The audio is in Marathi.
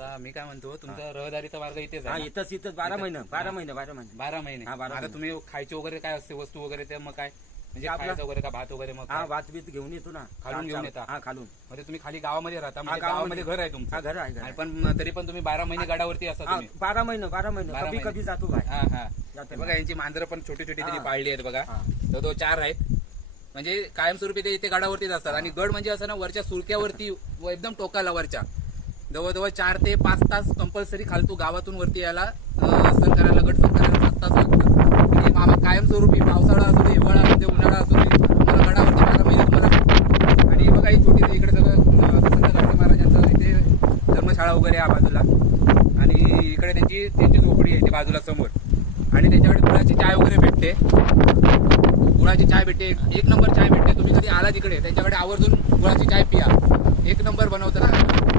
आता मी काय म्हणतो, तुमचा रहदारीचा मार्ग इथेच हा आहे ना? इथंच 12 महिने 12 महिने 12 महिने 12 महिने. हा, 12 आता महिने. तुम्ही खायचे वगैरे काय असते वस्तू वगैरे ते मग काय म्हणजे आपलं- खायचं वगैरे का भात वगैरे मग हा काय? भात बीत घेऊन येतो ना खालून घेऊन येता? हा खालून. म्हणजे तुम्ही खाली गावामध्ये राहता, म्हणजे गावामध्ये. गावामध्ये घर आहे तुमचं? हा घर आहे घर आणि आहे. पण तरी पण तुम्ही 12 महिने गडावरती असता हा तुम्ही? 12 महिने 12 महिने 12 कधी महिने. कधी जातो काय हा हा. जातो हे बघा यांची मांजरं पण छोटी छोटी त्यांनी हा. पाळली आहेत बघा. हा. तर तो 4 आहेत. म्हणजे कायमस्वरूपी ते इथे गडावरतीच असतात. आणि गड म्हणजे असं ना वरच्या सुरक्यावरती एकदम टोकाला वरच्या जवळजवळ 4 ते 5 तास कंपल्सरी खालतू गावातून वरती यायला सर करायला गड सर करायला 7 तास लागतात. आणि मामा कायमस्वरूपी पावसाळा असू दे, हिवाळा असू दे, उन्हाळा असू दे, तुम्हाला गडावरती 12 महिने तुम्हाला. आणि बघा ही छोटी इकडे सगळं संत गाडगे महाराजांचं इथे धर्मशाळा वगैरे आहे बाजूला. आणि इकडे त्यांची झोपडी आहे बाजूला समोर. आणि त्याच्याकडे गुळाची चाय वगैरे भेटते. गुळाची चाय भेटते, एक नंबर चाय भेटते. तुम्ही कधी आला तिकडे त्यांच्याकडे आवर्जून गुळाची चाय पिया, एक नंबर बनवतं ना.